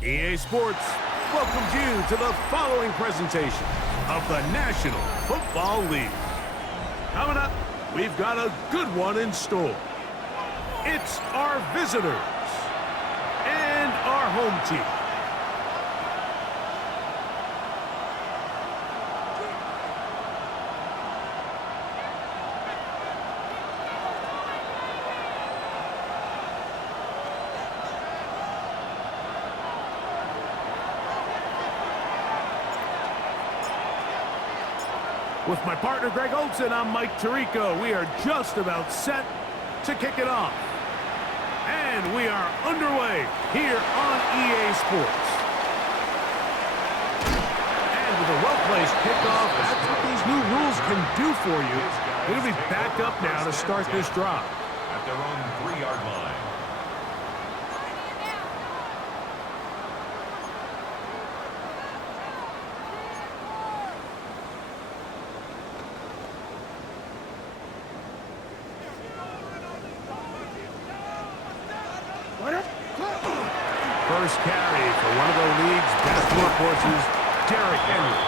EA Sports welcomes you to the following presentation of the National Football League. Coming up, we've got a good one in store. It's our visitors and our home team. With my partner, Greg Olson, I'm Mike Tirico. We are just about set to kick it off. And we are underway here on EA Sports. And with a well-placed kickoff, that's what these new rules can do for you. It'll be back up now to start this drive. At their own 3-yard line. First carry for one of the league's best workhorses, Derrick Henry.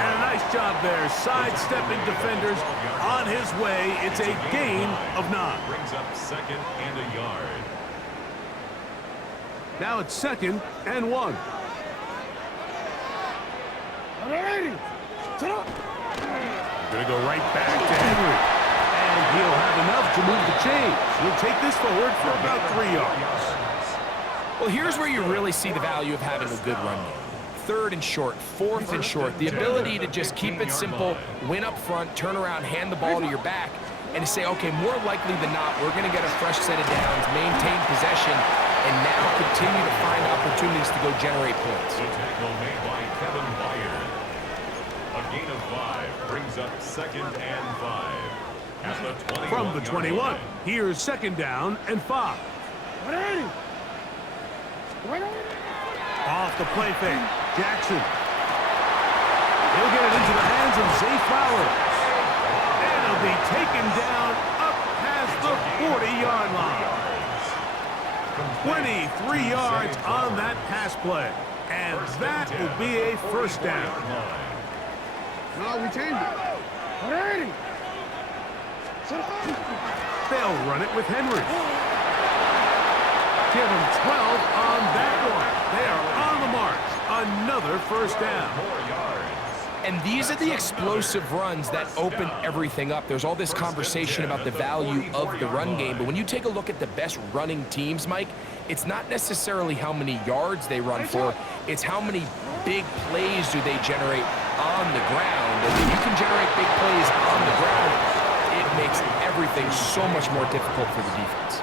And a nice job there, sidestepping defenders on his way. It's a gain of 9. Brings up 2nd and a yard. Now it's 2nd and 1. Gonna go right back to Henry. And he'll have enough to move the chains. He'll take this forward for about 3 yards. Well, here's where you really see the value of having a good run game. 3rd and short, 4th and short, the ability to just keep it simple, win up front, turn around, hand the ball to your back, and to say, okay, more likely than not, we're going to get a fresh set of downs, maintain possession, and now continue to find opportunities to go generate points. The tackle made by Kevin Byard. A gain of 5 brings up 2nd and 5. At the 21 From the 21, here's 2nd down and 5. Off the play fake, Jackson. He'll get it into the hands of Zay Flowers. And he'll be taken down up past the 40-yard line. 23 yards on that pass play. And that will be a first down. No, we changed it. They'll run it with Henry. Give him 12 on that one. They are on the march. Another first down. And these are the explosive runs that open everything up. There's all this conversation about the value of the run game, but when you take a look at the best running teams, Mike, it's not necessarily how many yards they run for, it's how many big plays do they generate on the ground. And if you can generate big plays on the ground, it makes everything so much more difficult for the defense.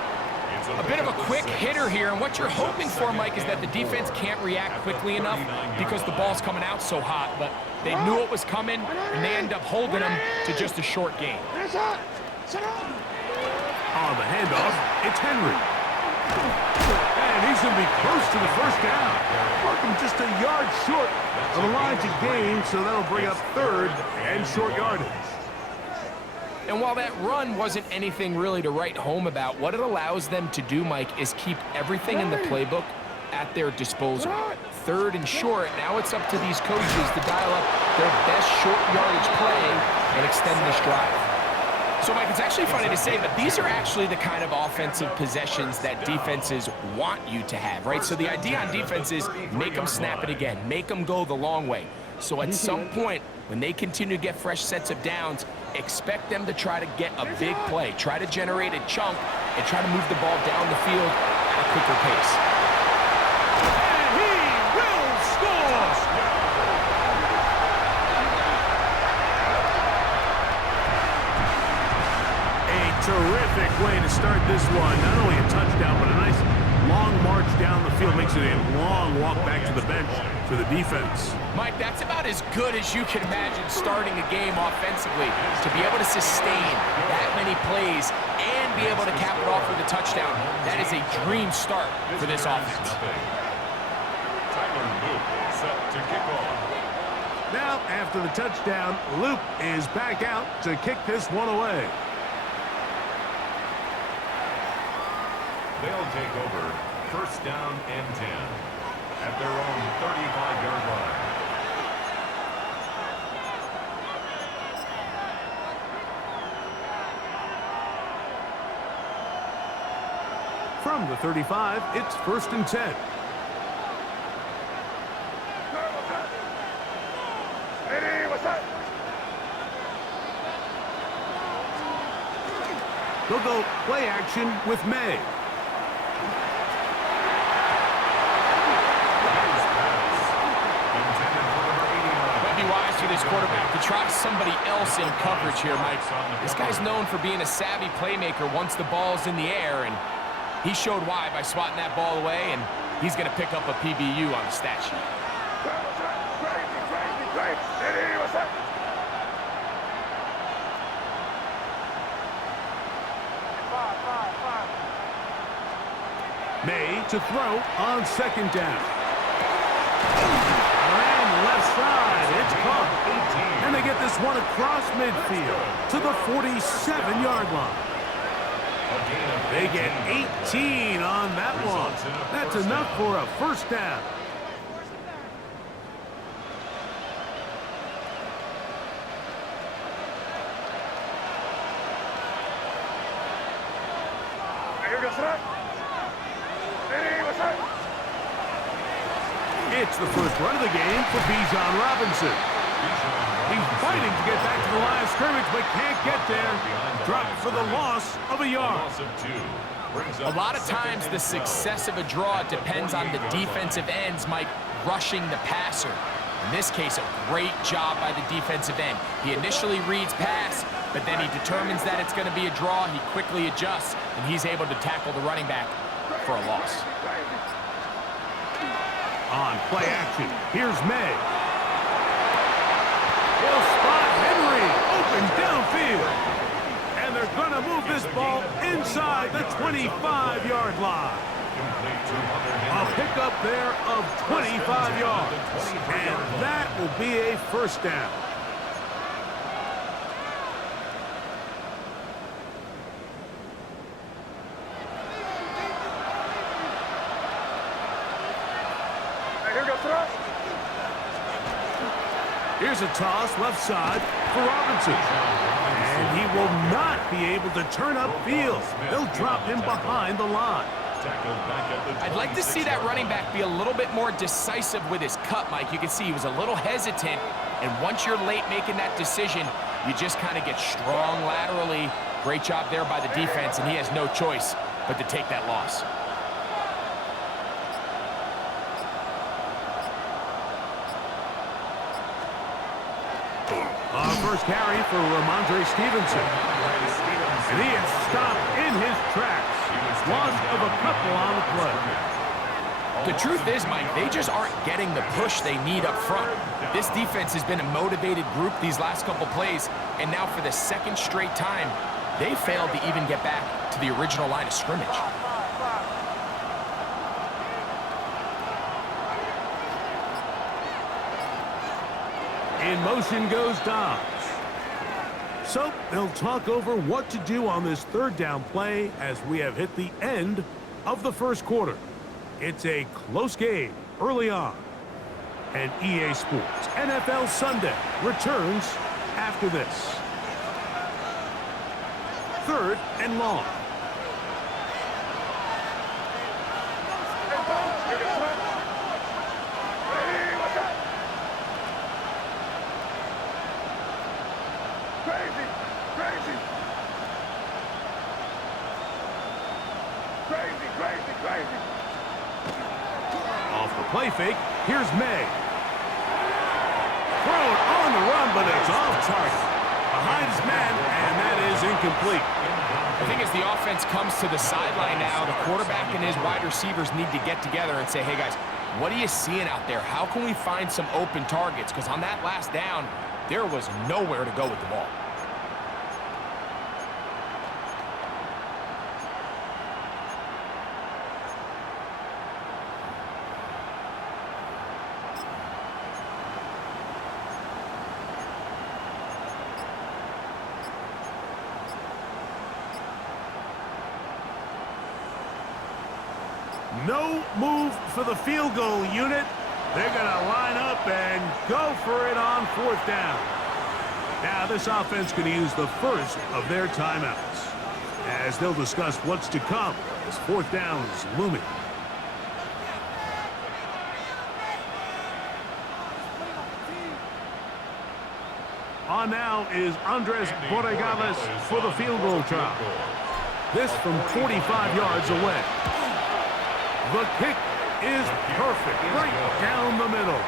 A bit of a quick hitter here, and what you're hoping for, Mike, is that the defense can't react quickly enough because the ball's coming out so hot, but they knew it was coming, and they end up holding them to just a short gain. On the handoff, it's Henry. And he's going to be close to the first down. Working just a yard short of the line to gain, so that'll bring up 3rd and short yardage. And while that run wasn't anything really to write home about, what it allows them to do, Mike, is keep everything in the playbook at their disposal. 3rd and short, now it's up to these coaches to dial up their best short yardage play and extend this drive. So, Mike, it's actually funny to say, but these are actually the kind of offensive possessions that defenses want you to have, right? So the idea on defense is make them snap it again, make them go the long way. So at some point, when they continue to get fresh sets of downs, expect them to try to get a big play, try to generate a chunk, and try to move the ball down the field at a quicker pace. And he will score! A terrific way to start this one. Not only a touchdown, but a nice long march down the field. Makes it a long walk back to the bench for the defense. Mike, that's about as good as you can imagine starting a game offensively. To be able to sustain that many plays and be able to cap it off with a touchdown, that is a dream start for this offense. Now, after the touchdown, Luke is back out to kick this one away. They'll take over 1st down and 10. at their own 35-yard line. From the 35, it's 1st and 10. They'll go play action with May. Might be wise for this quarterback to try somebody else in coverage here, Mike. This guy's known for being a savvy playmaker once the ball's in the air, and he showed why by swatting that ball away, and he's going to pick up a PBU on the stat sheet. May to throw on 2nd down. And left side, it's caught. And they get this one across midfield to the 47-yard line. They get 18 on that one. That's enough for a 1st down. It's the first run of the game for Bijan Robinson. He's fighting to get back to the line of scrimmage, but can't get there. Dropped for the loss of a yard. A lot of times the success of a draw depends on the defensive ends, Mike, rushing the passer. In this case, a great job by the defensive end. He initially reads pass, but then he determines that it's going to be a draw. He quickly adjusts, and he's able to tackle the running back for a loss. On play action, here's May. He'll spot Henry open downfield. And they're going to move this ball inside the 25-yard line. A pickup there of 25 yards. And that will be a 1st down. Here's a toss left side for Robinson. And he will not be able to turn upfield. They'll drop him behind the line. I'd like to see that running back be a little bit more decisive with his cut, Mike. You can see he was a little hesitant. And once you're late making that decision, you just kind of get strong laterally. Great job there by the defense, and he has no choice but to take that loss. First carry for Ramondre Stevenson. And he is stopped in his tracks. Loss of a couple on the play. The truth is, Mike, they just aren't getting the push they need up front. This defense has been a motivated group these last couple plays, and now for the 2nd straight time, they failed to even get back to the original line of scrimmage. In motion goes Dobbs. So they'll talk over what to do on this 3rd down play as we have hit the end of the 1st quarter. It's a close game early on. And EA Sports NFL Sunday returns after this. 3rd and long. Off the play fake, here's May. Thrown on the run, but it's off target. Behind his man, and that is incomplete. I think as the offense comes to the sideline now, the quarterback and his wide receivers need to get together and say, hey guys, what are you seeing out there? How can we find some open targets? Because on that last down, there was nowhere to go with the ball. No move for the field goal unit. They're going to line up and go for it on 4th down. Now this offense going to use the first of their timeouts as they'll discuss what's to come as 4th down is looming. On now is Andres Borregales for the field goal try. This from 45 yards away. The kick is perfect, right down the middle.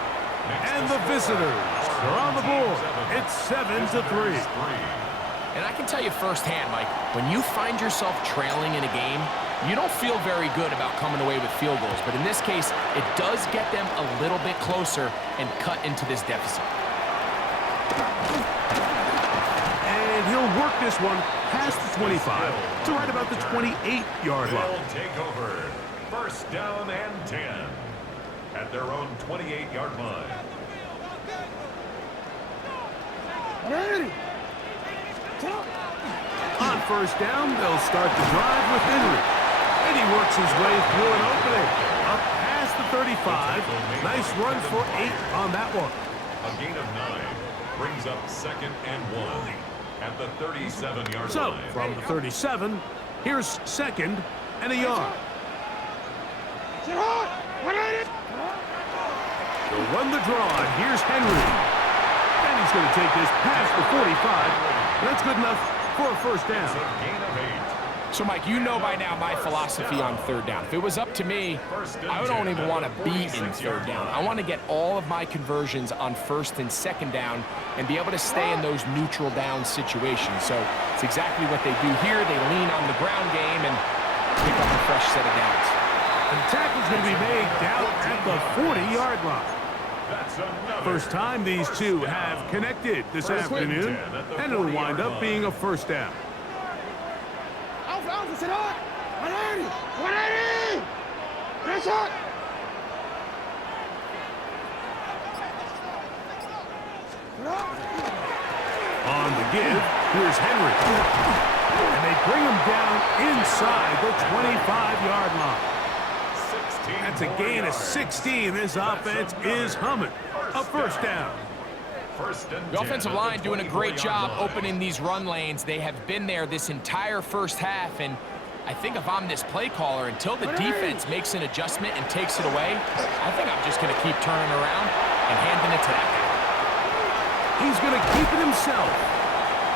And the visitors are on the board. It's 7-3. And I can tell you firsthand, Mike, when you find yourself trailing in a game, you don't feel very good about coming away with field goals. But in this case, it does get them a little bit closer and cut into this deficit. And he'll work this one past the 25 to right about the 28-yard line. They'll take over. 1st down and 10 at their own 28-yard line. On 1st down, they'll start the drive with Henry. And he works his way through an opening. Up past the 35. Nice run for 8 on that one. A gain of 9 brings up 2nd and 1 at the 37-yard So, line. from the 37, here's 2nd and a yard. They'll run the draw, and here's Henry. And he's going to take this past the 45. That's good enough for a 1st down. It's a gain of 8. So, Mike, you know by now my philosophy on 3rd down. If it was up to me, I don't even want to be in 3rd down. I want to get all of my conversions on 1st and 2nd down and be able to stay in those neutral down situations. So it's exactly what they do here. They lean on the ground game and pick up a fresh set of downs. And the tackle's going to be made down at the 40-yard line. First time these two have connected this afternoon, and it'll wind up being a 1st down. On the give, here's Henry. And they bring him down inside the 25-yard line. That's a gain of 16. This offense is humming. A 1st down. The offensive line doing a great job opening these run lanes. They have been there this entire 1st half, and I think if I'm this play caller, until the defense makes an adjustment and takes it away, I think I'm just going to keep turning around and handing it to that guy. He's going to keep it himself.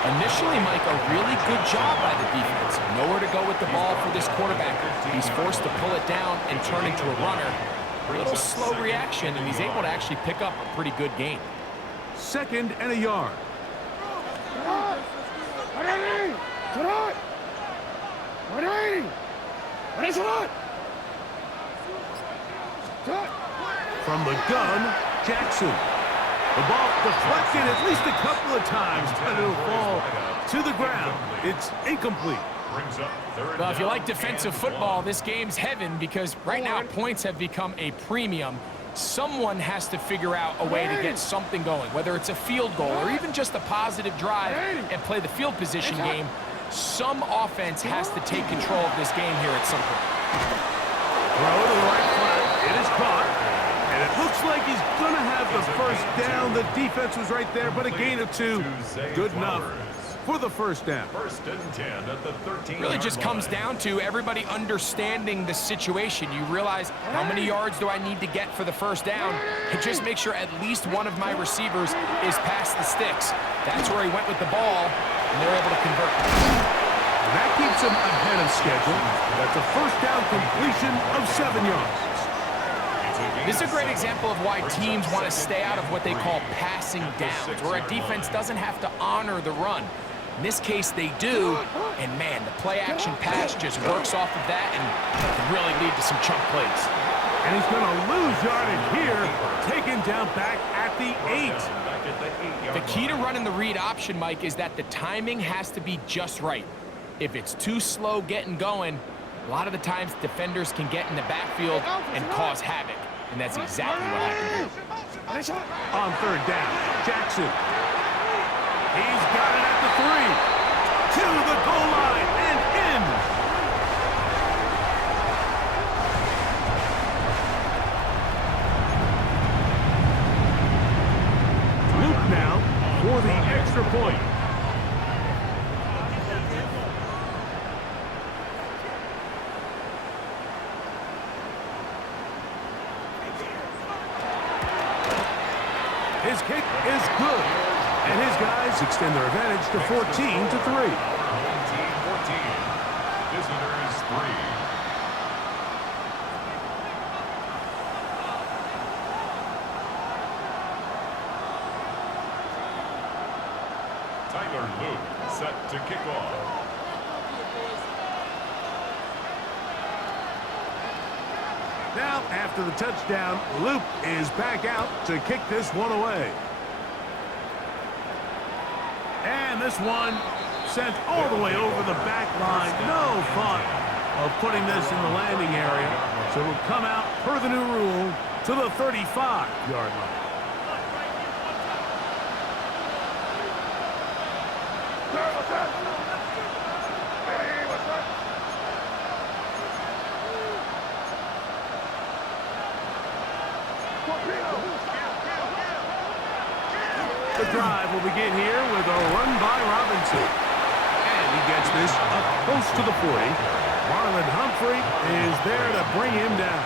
Initially, Mike, a really good job by the defense. Nowhere to go with the ball for this quarterback. He's forced to pull it down and turn into a runner. A little slow reaction, and he's able to actually pick up a pretty good gain. 2nd and a yard. From the gun, Jackson. The ball deflected at least a couple of times, but it'll fall to the ground. It's incomplete. Well, if you like defensive football, this game's heaven because right now points have become a premium. Someone has to figure out a way to get something going, whether it's a field goal or even just a positive drive and play the field position game. Some offense has to take control of this game here at some point. Throw to the right flat. It is caught. And it looks like he's going to have the 1st down. The defense was right there, but a gain of 2. Good enough for the 1st down. 1st and 10 at the 13. Really just comes down to everybody understanding the situation. You realize how many yards do I need to get for the 1st down, and just make sure at least one of my receivers is past the sticks. That's where he went with the ball, and they're able to convert. That keeps him ahead of schedule. That's a 1st down completion of 7 yards. This is a great example of why teams want to stay out of what they call passing downs, where a defense doesn't have to honor the run. In this case, they do, and man, the play-action pass just works off of that and can really lead to some chunk plays. And he's going to lose yardage here, taken down back at the 8. The key to running the read option, Mike, is that the timing has to be just right. If it's too slow getting going, a lot of the times defenders can get in the backfield and cause havoc, and that's exactly what happened here. On 3rd down, Jackson. He's got it at the 3. To the goal line and in. for the extra point. His kick is good, and his guys extend their advantage to 14-3. Home team 14, visitors 3. Tyler Luke set to kick off. Now, after the touchdown, Luke is back out to kick this one away. And this one sent all the way over the back line. No fun of putting this in the landing area. So it will come out, per the new rule, to the 35-yard line. The drive will begin here with a run by Robinson. And he gets this up close to the 40. Marlon Humphrey is there to bring him down.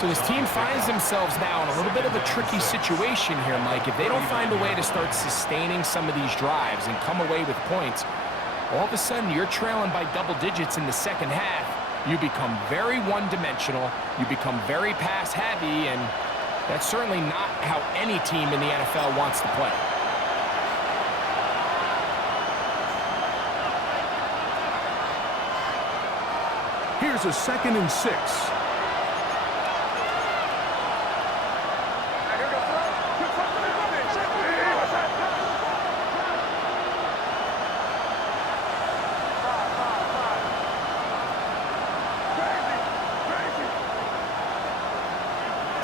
So this team finds themselves now in a little bit of a tricky situation here, Mike. If they don't find a way to start sustaining some of these drives and come away with points, all of a sudden you're trailing by double digits in the second half. You become very one-dimensional. You become very pass-heavy, and that's certainly not how any team in the NFL wants to play. Here's a 2nd and 6.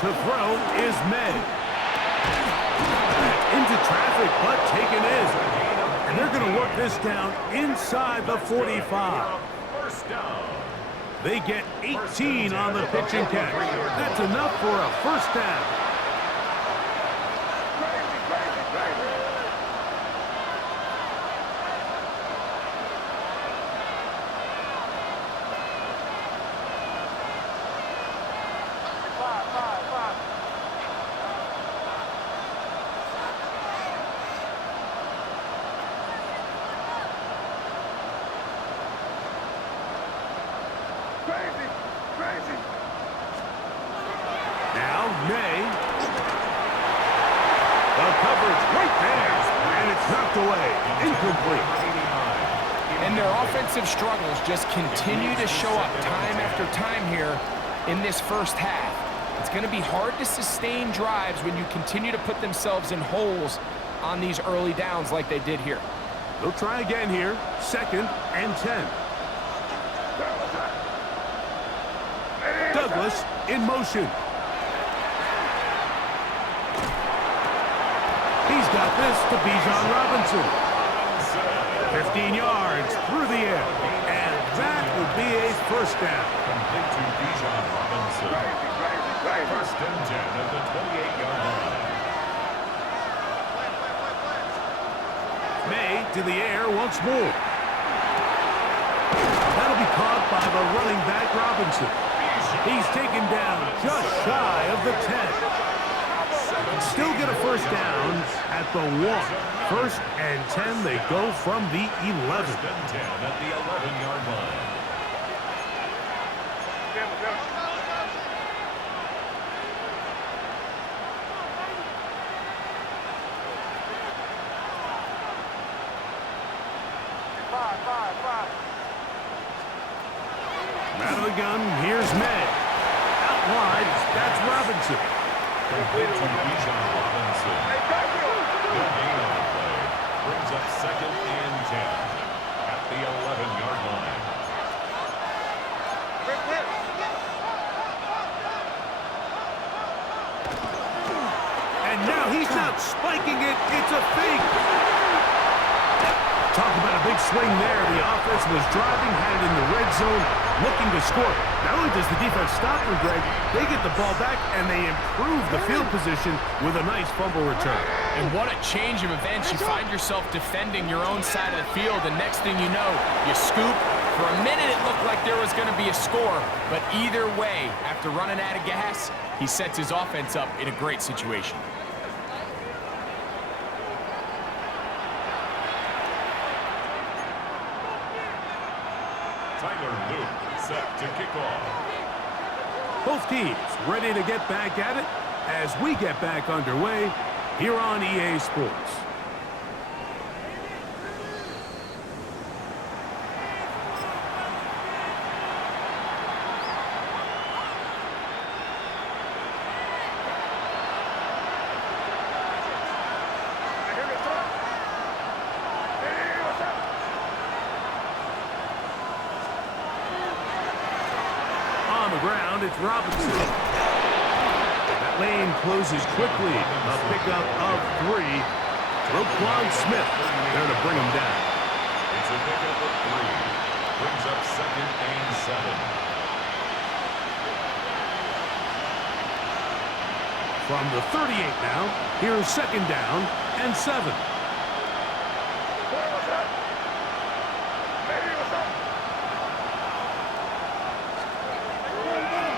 To throw is May. Into traffic, but taken in. And they're going to work this down inside the 45. First down. They get 18 on the pitch and catch. That's enough for a first down. Now, May. The coverage right there. And it's knocked away. Incomplete. And their offensive struggles just continue to show up time after time here in this first half. It's going to be hard to sustain drives when you continue to put themselves in holes on these early downs like they did here. They'll try again here. 2nd and 10. Douglas in motion. He's got this to Bijan Robinson. 15 yards through the air. And that will be a first down. Complete to Bijan Robinson. First and 10 at the 28-yard line. May to the air once more. That'll be caught by the running back Robinson. He's taken down just shy of the 10. Still get a first down at the 1. 1st and 10, they go from the 11. First and 10 at the 11-yard line. Out of the gun, here's May. Out wide, that's Robinson. Complete to Bijan Robinson. Good gain on the play. Brings up 2nd and 10 at the 11-yard line. And now he's not spiking it. It's a fake. Talk about a big swing there. The offense was driving, had it in the red zone, looking to score. Not only does the defense stop them, Greg, they get the ball back, and they improve the field position with a nice fumble return. And what a change of events. You find yourself defending your own side of the field, and next thing you know, you scoop. For a minute, it looked like there was going to be a score, but either way, after running out of gas, he sets his offense up in a great situation. Set to kick off. Both teams ready to get back at it as we get back underway here on EA Sports. It's Robinson. That lane closes quickly. A pickup of 3. Roquan Smith there to bring him down. It's a pickup of 3. Brings up 2nd and 7. From the 38 now, here's 2nd down and 7.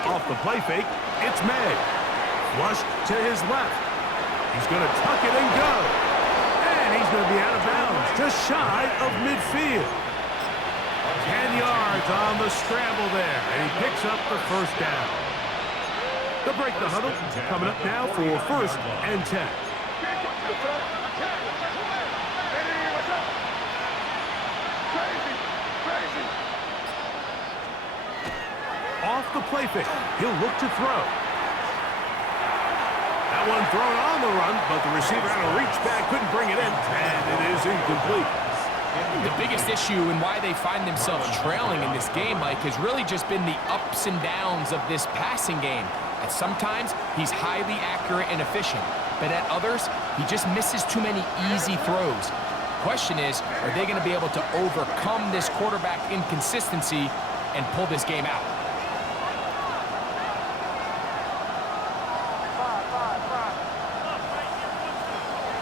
Off the play fake, it's May. Flushed to his left. He's going to tuck it and go. And he's going to be out of bounds, just shy of midfield. 10 yards on the scramble there, and he picks up the 1st down. They'll break the huddle. Coming up now for 1st and 10. Off the play fake, he'll look to throw. That one thrown on the run, but the receiver had to reach back, couldn't bring it in, and it is incomplete. The biggest issue and why they find themselves trailing in this game, Mike, has really just been the ups and downs of this passing game. At sometimes, he's highly accurate and efficient, but at others, he just misses too many easy throws. Question is, are they going to be able to overcome this quarterback inconsistency and pull this game out?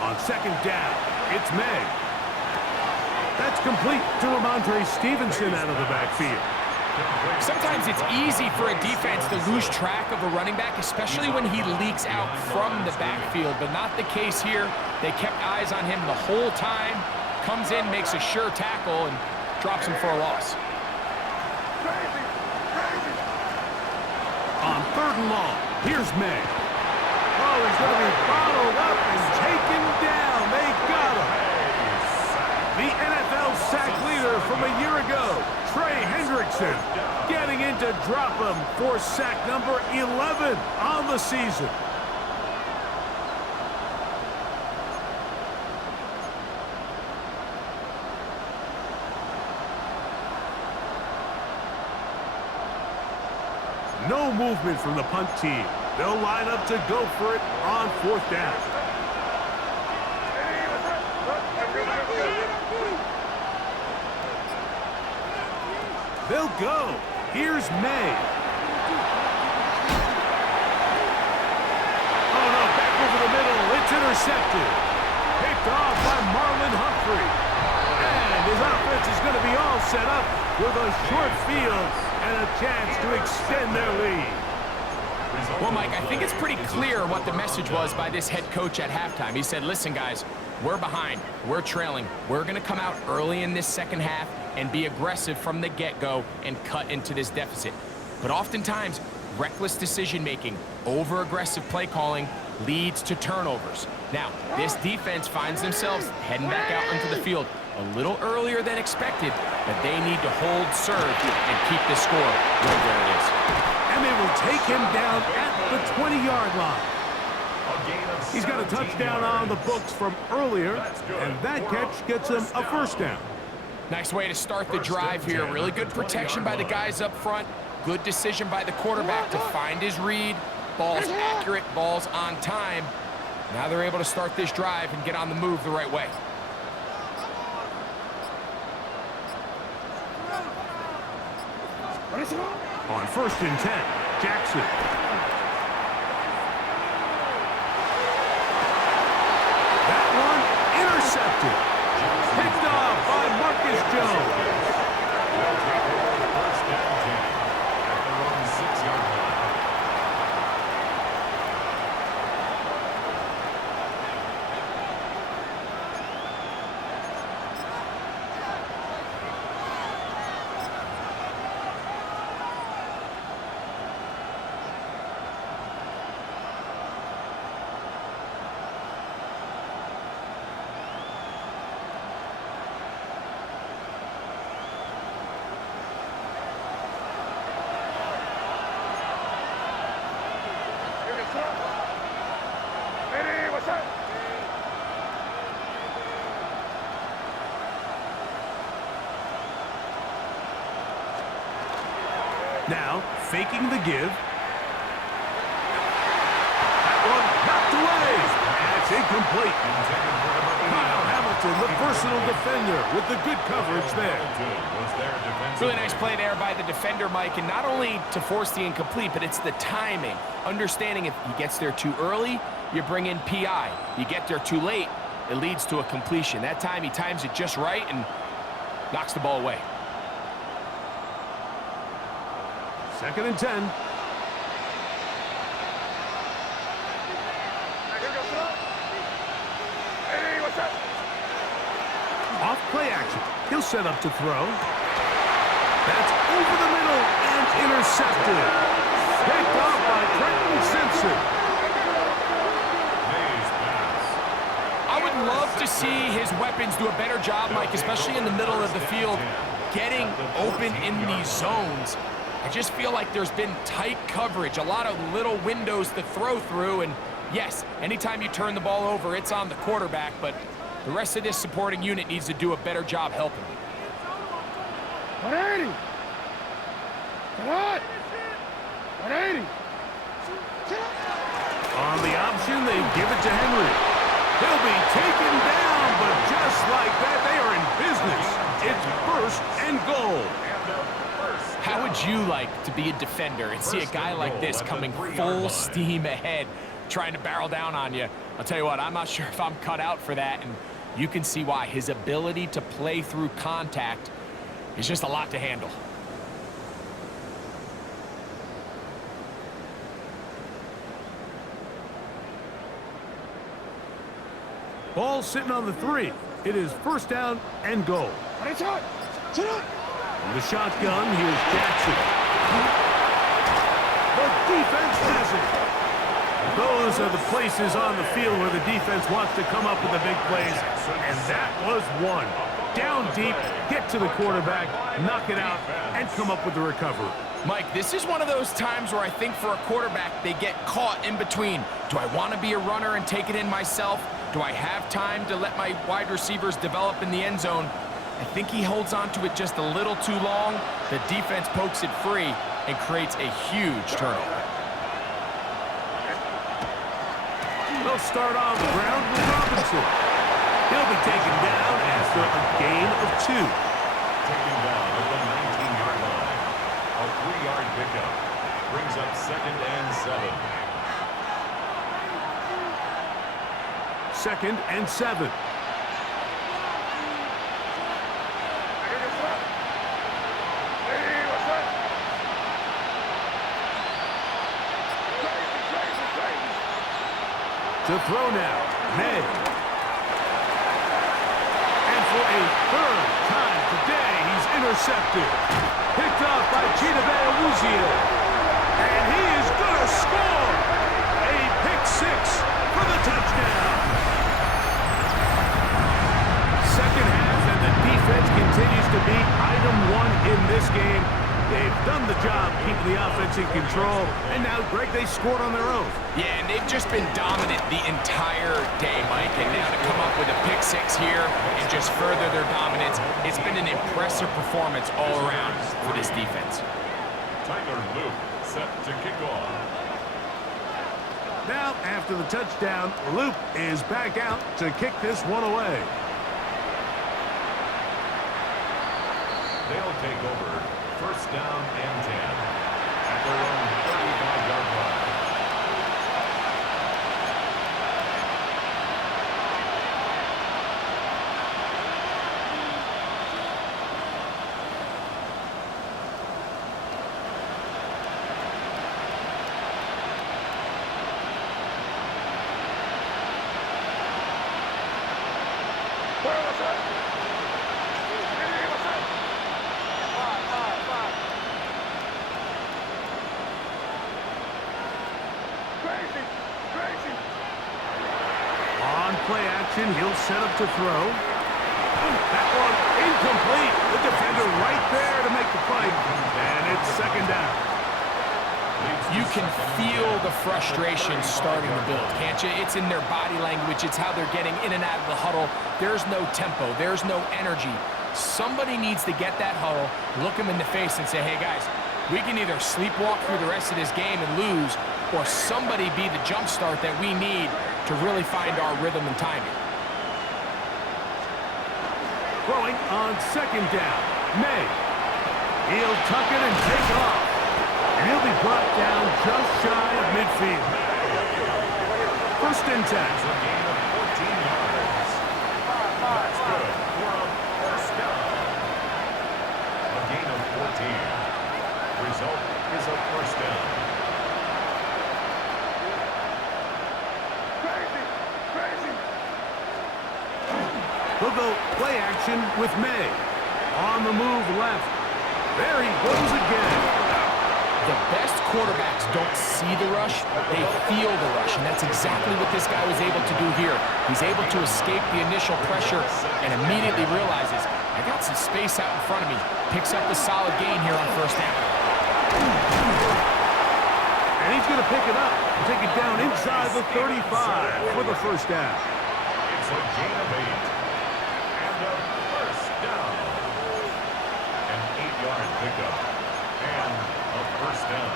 On 2nd down, it's May. That's complete to Ramondre Stevenson out of the backfield. Sometimes it's easy for a defense to lose track of a running back, especially when he leaks out from the backfield, but not the case here. They kept eyes on him the whole time. Comes in, makes a sure tackle, and drops him for a loss. On 3rd and long, here's May. Oh, he's going to be bottled up and taken down. They got him. The NFL sack leader from a year ago, Trey Hendrickson, getting in to drop him for sack number 11 on the season. No movement from the punt team. They'll line up to go for it on 4th down. They'll go. Here's May. Oh, no, back over the middle. It's intercepted. Picked off by Marlon Humphrey. And his offense is going to be all set up with a short field and a chance to extend their lead. Well, Mike, I think it's pretty clear what the message was by this head coach at halftime. He said, listen, guys, we're behind. We're trailing. We're going to come out early in this second half and be aggressive from the get-go and cut into this deficit. But oftentimes, reckless decision-making, over-aggressive play calling leads to turnovers. Now, this defense finds themselves heading back out onto the field a little earlier than expected, but they need to hold serve and keep the score right where it is. And they will take him down at the 20-yard line. He's got a touchdown on the books from earlier, and that catch gets him a 1st down. Nice way to start the drive here. Really good protection by the guys up front. Good decision by the quarterback to find his read. Ball's accurate, ball's on time. Now they're able to start this drive and get on the move the right way. On 1st and 10, Jackson. That one intercepted. Picked off by Marcus Jones. They'll take over 1st and 10 at their own 6-yard line. Now, faking the give. That one knocked away. That's incomplete. Kyle Hamilton, the personal defender, with the good coverage there. Really nice play there by the defender, Mike, and not only to force the incomplete, but it's the timing. Understanding if he gets there too early, you bring in PI. You get there too late, it leads to a completion. That time he times it just right and knocks the ball away. 2nd and 10. Off play action. He'll set up to throw. That's over the middle and intercepted. Picked off by Trenton Simpson. I would love to see his weapons do a better job, Mike, especially in the middle of the field, getting open in these zones. I just feel like there's been tight coverage, a lot of little windows to throw through, and yes, anytime you turn the ball over, it's on the quarterback, but the rest of this supporting unit needs to do a better job helping. 180. Come on. 180. On the option, they give it to Henry. He'll be taken down, but just like that, they are in business. It's 1st and goal. How would you like to be a defender and see a guy like this coming full steam ahead, trying to barrel down on you? I'll tell you what, I'm not sure if I'm cut out for that, and you can see why. His ability to play through contact is just a lot to handle. Ball sitting on the 3. It is 1st down and goal. From the shotgun, here's Jackson. The defense has it. Those are the places on the field where the defense wants to come up with the big plays, and that was one. Down deep, get to the quarterback, knock it out, and come up with the recovery. Mike, this is one of those times where I think for a quarterback, they get caught in between. Do I want to be a runner and take it in myself? Do I have time to let my wide receivers develop in the end zone? I think he holds on to it just a little too long. The defense pokes it free and creates a huge turnover. They'll start on the ground with Robinson. He'll be taken down after a gain of 2. Taken down at the 19-yard line. A 3-yard pickup brings up 2nd and 7. 2nd and 7. To throw now, May. And for a 3rd time today, he's intercepted. Picked off by Chidobe Awuzie. And he is going to score. A pick 6 for the touchdown. 2nd half, and the defense continues to be item 1 in this game. They've done the job keeping the offense in control, and now, Greg, they scored on their own. Yeah, and they've just been dominant the entire day, Mike, and now to come up with a pick 6 here and just further their dominance, it's been an impressive performance all around for this defense. Tyler Luke set to kick off. Now, after the touchdown, Luke is back out to kick this one away. They'll take over first down and 10 at their own 35-yard line. On play action, he'll set up to throw. That one incomplete. The defender right there to make the play. And it's second down. You can feel the frustration starting to build, can't you? It's in their body language. It's how they're getting in and out of the huddle. There's no tempo. There's no energy. Somebody needs to get that huddle, look them in the face and say, hey, guys, we can either sleepwalk through the rest of this game and lose, or somebody be the jump start that we need to really find our rhythm and timing. Throwing on second down. May. He'll tuck it and take off. And he'll be brought down just shy of midfield. First and 10. A gain of 14 yards. That's good for a first down. A gain of 14. Result is a first down. He'll go play action with May. On the move left. There he goes again. The best quarterbacks don't see the rush, they feel the rush, and that's exactly what this guy was able to do here. He's able to escape the initial pressure and immediately realizes, I got some space out in front of me. Picks up a solid gain here on first down. And he's going to pick it up and take it down inside the 35 for the first down. It's a gain of 8. And a first down. An 8-yard pickup. And a first down.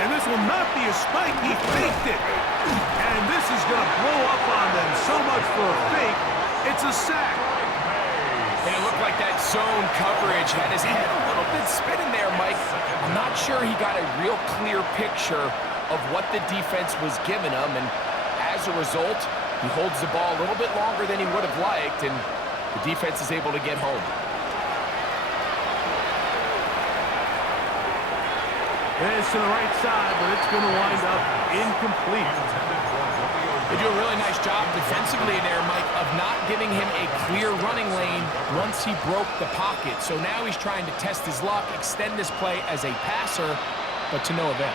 And this will not be a spike. He faked it. And this is going to blow up on them. So much for a fake. It's a sack. And it looked like that zone coverage had his head a little bit spinning there, Mike. I'm not sure he got a real clear picture of what the defense was giving him, and as a result, he holds the ball a little bit longer than he would have liked, and the defense is able to get home. It's to the right side, but it's going to wind up incomplete. They do a really nice job defensively there, Mike, of not giving him a clear running lane once he broke the pocket. So now he's trying to test his luck, extend this play as a passer, but to no avail.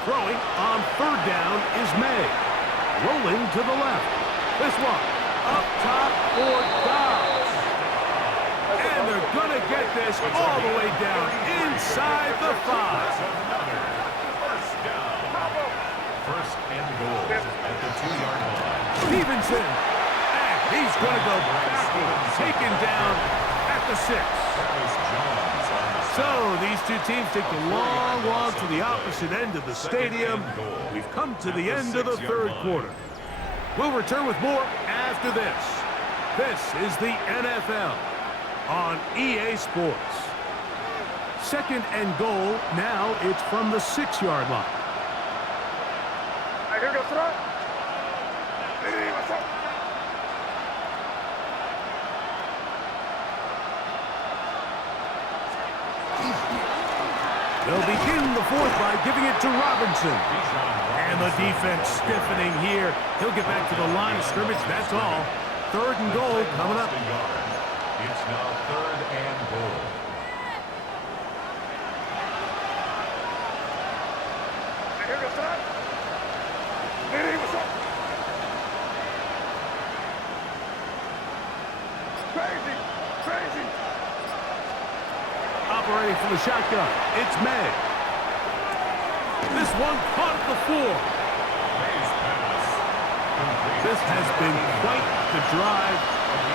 Throwing on third down is May. Rolling to the left. This one up top or down. And they're going to get this all the way down inside the 5. First down. First and goal at the 2-yard line. Stevenson. And he's going to go backwards. Taken down at the 6. So these two teams take the long walk to the opposite end of the stadium. We've come to the end of the third quarter. We'll return with more after this. This is the NFL on EA Sports. Second and goal. Now it's from the 6-yard line. They'll begin the fourth by giving it to Robinson. And the defense stiffening here. He'll get back to the line of scrimmage, that's all. Third and goal coming up. It's now third and goal. Operating from the shotgun, it's May. This one caught at the 4. This has been quite the drive.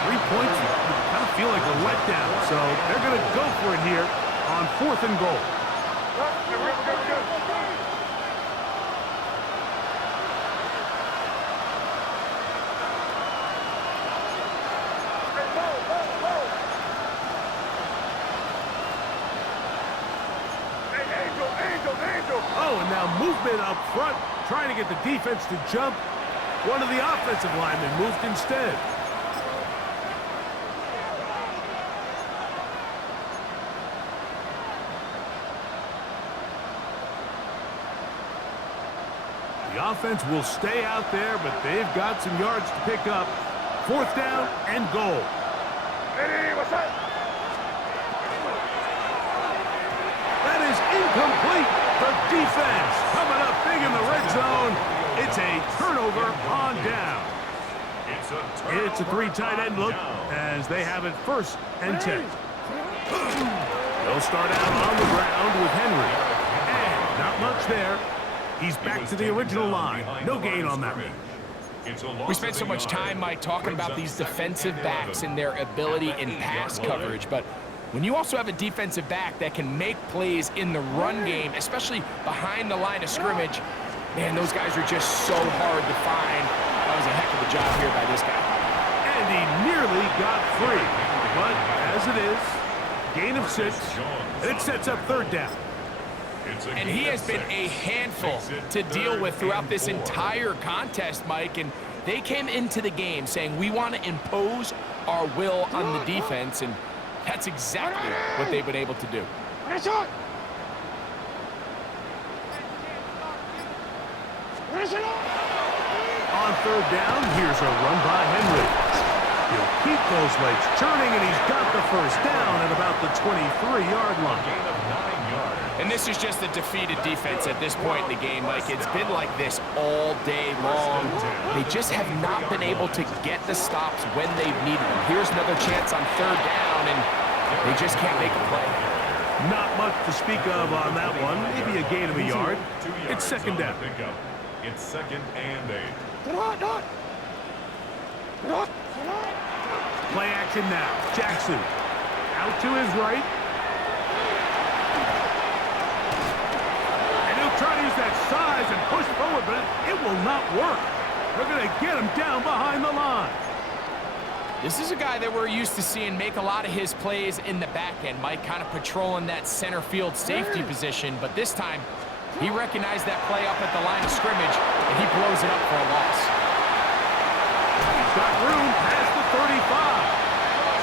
3 points kind of feel like a letdown, so they're going to go for it here on 4th and goal. Oh, and now movement up front, trying to get the defense to jump. One of the offensive linemen moved instead. The offense will stay out there, but they've got some yards to pick up. 4th down and goal. Eddie, what's up? That is incomplete. The defense coming up big in the red zone. It's a turnover on down. It's a 3 tight end look as they have it 1st and 10. They'll start out on the ground with Henry. And not much there. He's back to the original line. No gain on that one. We spent so much time, Mike, talking about these defensive backs and their ability in pass coverage, but when you also have a defensive back that can make plays in the run game, especially behind the line of scrimmage, man, those guys are just so hard to find. That was a heck of a job here by this guy. And he nearly got free. But as it is, gain of 6, and it sets up 3rd down. And he has been a handful to deal with throughout this entire contest, Mike, and they came into the game saying we want to impose our will on the defense, and that's exactly what they've been able to do. On 3rd down, here's a run by Henry. He'll keep those legs churning, and he's got the 1st down at about the 23-yard line. And this is just a defeated defense at this point in the game, Mike. It's been like this all day long. They just have not been able to get the stops when they've needed them. Here's another chance on 3rd down, and they just can't make a play. Not much to speak of on that one. Maybe a gain of a yard. It's 2nd down. It's 2nd and 8. Play action now. Jackson out to his right. And he'll try to use that size and push forward, but it will not work. They're going to get him down behind the line. This is a guy that we're used to seeing make a lot of his plays in the back end, Mike, kind of patrolling that center field safety position, but this time he recognized that play up at the line of scrimmage, and he blows it up for a loss. He's got room past the 35,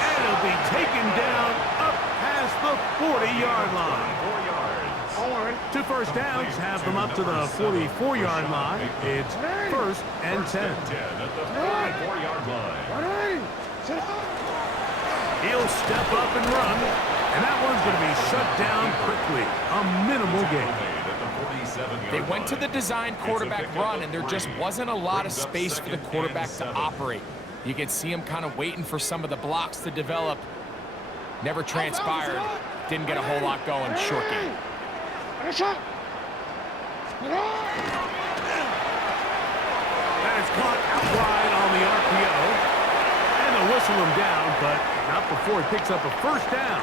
and he'll be taken down up past the 40-yard line. 2 1st downs have them up to the 44-yard line. It's 1st and 10. At the 44-yard line. He'll step up and run, and that one's going to be shut down quickly. A minimal gain. They went to the design quarterback run, and there just wasn't a lot of space for the quarterback to operate. You can see him kind of waiting for some of the blocks to develop. Never transpired. Didn't get a whole lot going. Short game. That is caught out wide on the RPO. And they'll whistle him down, but not before he picks up a 1st down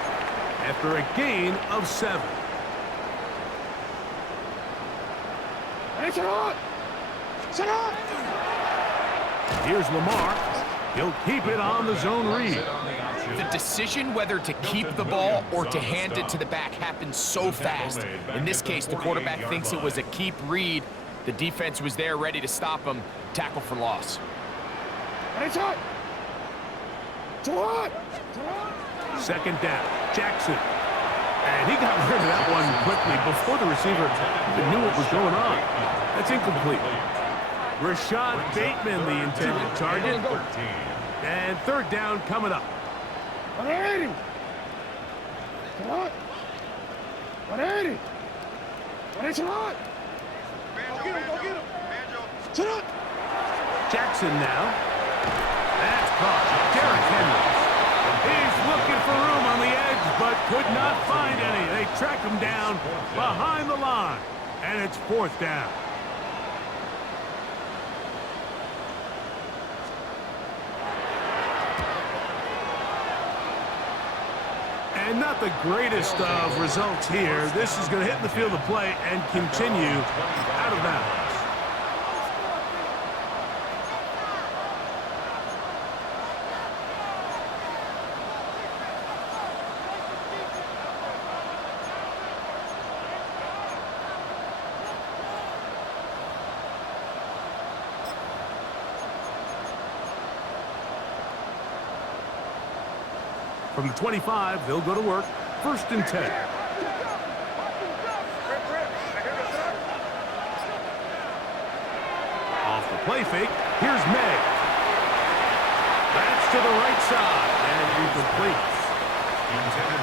after a gain of 7. Here's Lamar. He'll keep it on the zone read. The decision whether to keep the ball or to hand it to the back happens so fast. In this case, the quarterback thinks it was a keep read. The defense was there ready to stop him. Tackle for loss. 2nd down. Jackson. And he got rid of that one quickly before the receiver even knew what was going on. That's incomplete. Rashad Bateman, the intended target. And 3rd down coming up. 180. Come on. 180. 180. Go get him. Sit up. Jackson now. That's caught. Derrick Henry. He's looking for room on the edge, but could not find any. They track him down behind the line. and it's 4th down. And not the greatest of results here. This is going to hit in the field of play and continue out of bounds. From the 25, they'll go to work. 1st and 10. Off the play fake, here's May. That's to the right side, and incomplete.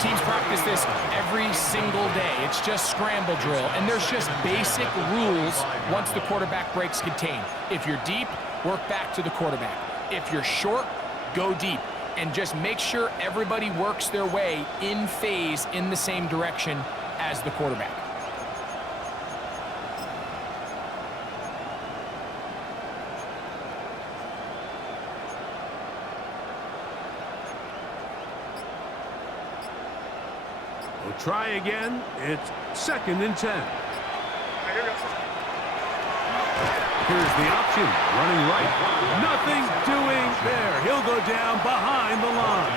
Teams practice this every single day. It's just scramble drill, and there's just basic rules once the quarterback breaks contain. If you're deep, work back to the quarterback. If you're short, go deep. And just make sure everybody works their way in phase in the same direction as the quarterback. We'll try again. It's 2nd and 10. Here's the option, running right. Nothing doing there. He'll go down behind the line.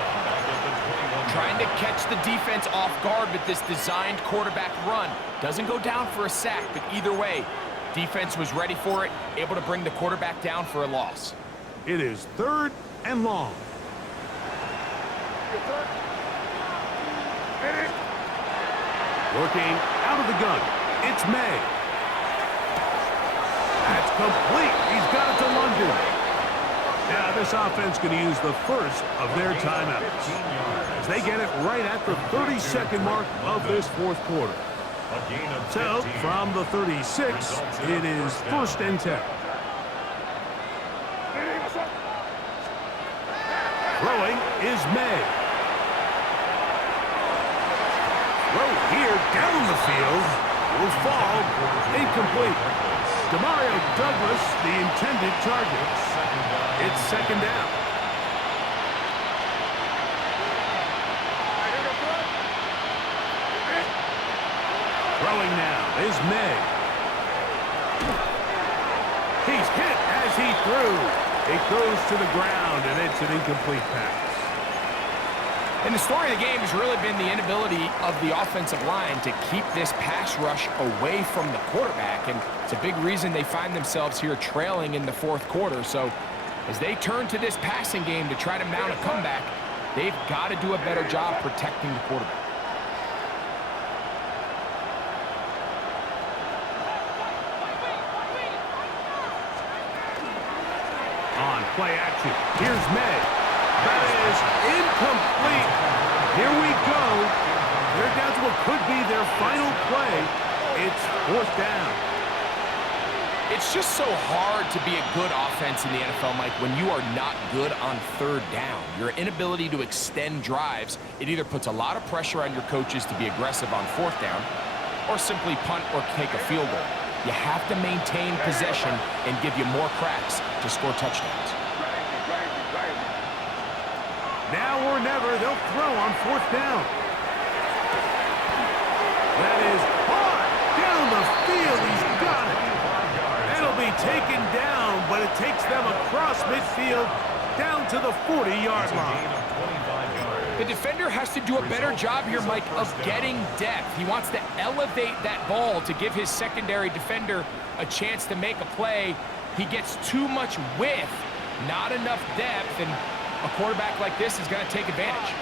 Trying to catch the defense off guard with this designed quarterback run. Doesn't go down for a sack, but either way, defense was ready for it, able to bring the quarterback down for a loss. It is 3rd and long. Working out of the gun. It's May. That's complete. He's got it to London. Now this offense going to use the first of their timeouts, as they get it right at the 32nd mark of this 4th quarter. So from the 36, it is 1st and 10. Throwing is May. Throw here down the field will fall incomplete. Demario Douglas, the intended target. It's 2nd down. Throwing now is May. He's hit as he threw. It goes to the ground, and it's an incomplete pass. And the story of the game has really been the inability of the offensive line to keep this pass rush away from the quarterback, and it's a big reason they find themselves here trailing in the 4th quarter. So as they turn to this passing game to try to mount a comeback, they've got to do a better job protecting the quarterback. On play action, here's May. That is incomplete. Here we go. They're down to what could be their final play. It's 4th down. It's just so hard to be a good offense in the NFL, Mike, when you are not good on 3rd down. Your inability to extend drives, it either puts a lot of pressure on your coaches to be aggressive on 4th down or simply punt or take a field goal. You have to maintain possession and give you more cracks to score touchdowns. Now or never, they'll throw on 4th down. That is hard down the field. He's got it. That'll be taken down, but it takes them across midfield down to the 40-yard line. The defender has to do a better job here, Mike, of getting depth. He wants to elevate that ball to give his secondary defender a chance to make a play. He gets too much width, not enough depth, and a quarterback like this is going to take advantage.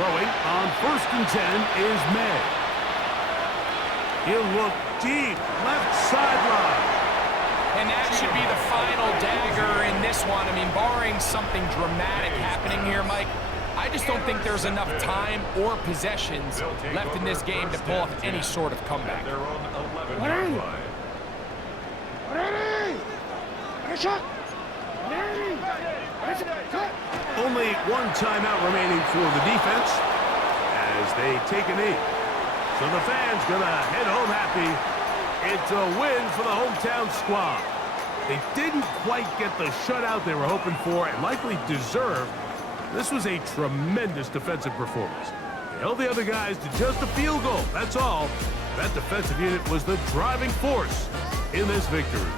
Throwing on 1st and 10 is May. He'll look deep, left sideline. And that should be the final dagger in this one. I mean, barring something dramatic happening here, Mike, I just don't think there's enough time or possessions left in this game to pull off any sort of comeback. Only one timeout remaining for the defense as they take a knee. So the fans gonna head home happy. It's a win for the hometown squad. They didn't quite get the shutout they were hoping for and likely deserved. This was a tremendous defensive performance. They held the other guys to just a field goal, that's all. That defensive unit was the driving force in this victory.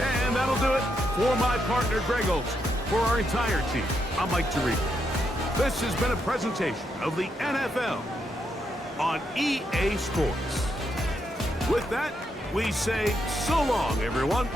And that'll do it for my partner, Greg Olson. For our entire team, I'm Mike Tirico. This has been a presentation of the NFL on EA Sports. With that, we say so long, everyone.